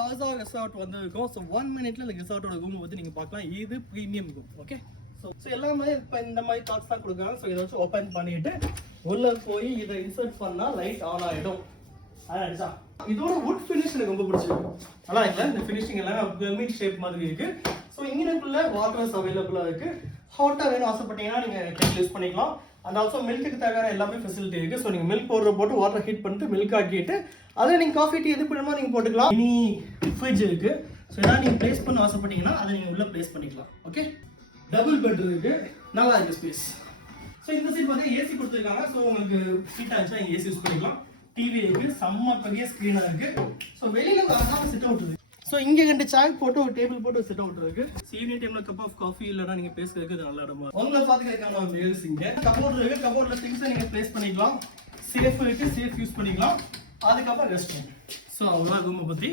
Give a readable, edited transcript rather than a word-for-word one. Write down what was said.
டாசா resort வந்திருக்கோம். So 1 minute இந்த ரெசார்ட்டோட ரூமை பற்றி நீங்கள் பார்க்கலாம். இது ப்ரீமியம் ரூம். ஓகே, ஸோ எல்லாமே இப்போ இந்த மாதிரி கார்ட்ஸ் தான் கொடுக்குறாங்க. ஸோ இதை வச்சு ஓப்பன் பண்ணிட்டு உள்ளே போய் இதை இன்சர்ட் பண்ணால் லைட் ஆன் ஆகிடும். அதான் இதோட வுட் ஃபினிஷ் எனக்கு ரொம்ப பிடிச்சிருக்கு. நல்லா இல்லை, இந்த ஃபினிஷிங் எல்லாம் பிரமிட் ஷேப் மாதிரி இருக்கு. ஸோ இங்கேக்குள்ள வாட்டர்ஸ் அவைலபிளாக இருக்கு. ஹாட்டாக வேணும் ஆசைப்பட்டீங்கன்னா நீங்கள் கெட்டில் யூஸ் பண்ணிக்கலாம். அண்ட் ஆல்சோ மில்க்கு தேவையான எல்லாமே ஃபெசிலிட்டி இருக்கு. ஸோ நீங்கள் மில்க் பவுடர் போட்டு வாட்டர் ஹீட் பண்ணிட்டு மில்க் ஆக்கிட்டு அதை நீங்கள் காஃபி டீ எது பண்ணுமோ நீங்கள் போட்டுக்கலாம். இனி ஃப்ரிட்ஜ் இருக்கு. ஸோ ஏதாவது நீங்கள் பிளேஸ் பண்ண ஆசைப்பட்டீங்கன்னா அதை நீங்கள் உள்ள பிளேஸ் பண்ணிக்கலாம். ஓகே, டபுள் பெட் இருக்கு, நல்லா இருக்கு ஸ்பேஸ். ஸோ இந்த சைட் பார்த்தீங்கன்னா ஏசி கொடுத்துருக்காங்க. ஸோ உங்களுக்கு ஹீட் ஆச்சுன்னா நீங்கள் ஏசி யூஸ் பண்ணிக்கலாம். டிவி இருக்கு, செம்ம பெரிய ஸ்க்ரீனா இருக்கு. ஸோ வெளியில அழகான செட் அவுட் இருக்கு. ஸோ இங்கே 2 சேர் போட்டு ஒரு டேபிள் போட்டு ஒரு செட் அவுட் இருக்கு. ஈவினிங் டைம்ல கப் ஆஃப் காஃபி இல்லைன்னா நீங்க பேசுறதுக்கு நல்ல இடமா உங்களை பார்த்துக்கிறதுக்கான ஒரு மிரர்ஸ் இங்க. கபோர்ட் இருக்கு, கபோர்ட்ல திங்ஸ் நீங்க பிளேஸ் பண்ணிக்கலாம். சேஃப் இருக்கு, சேஃப் யூஸ் பண்ணிக்கலாம். அதுக்கப்புறம் ரெஸ்ட் ரூம். ஸோ அவ்வளோ ரூமை பத்தி